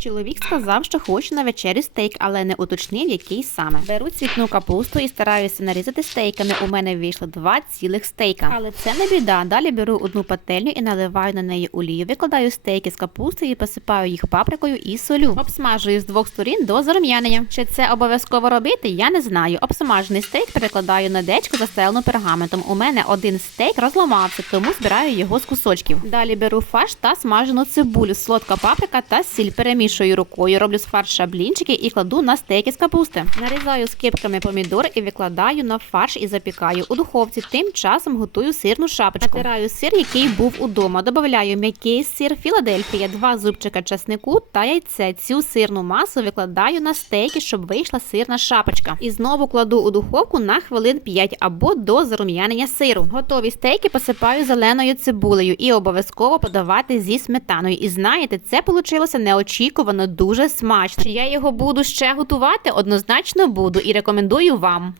Чоловік сказав, що хоче на вечерю стейк, але не уточнив, який саме. Беру цвітну капусту і стараюся нарізати стейками. У мене вийшло два цілих стейка. Але це не біда. Далі беру одну пательню і наливаю на неї олію. Викладаю стейки з капусти і посипаю їх паприкою і солю. Обсмажую з двох сторін до зарум'янення. Чи це обов'язково робити? Я не знаю. Обсмажений стейк перекладаю на дечку, застелену пергаментом. У мене один стейк розламався, тому збираю його з кусочків. Далі беру фарш та смажену цибулю, солодка паприка та сіль. Перемішую рукою, роблю з фарша блінчики і кладу на стейки з капусти. Нарізаю скипками помідор і викладаю на фарш і запікаю у духовці. Тим часом готую сирну шапочку. Натираю сир, який був удома. Добавляю м'який сир Філадельфія, два зубчика часнику та яйце. Цю сирну масу викладаю на стейки, щоб вийшла сирна шапочка. І знову кладу у духовку на хвилин 5 або до зарум'янення сиру. Готові стейки посипаю зеленою цибулею і обов'язково подавати зі сметаною. І знаєте, це вийшло неочікувано дуже смачно. Чи я його буду ще готувати? Однозначно буду і рекомендую вам.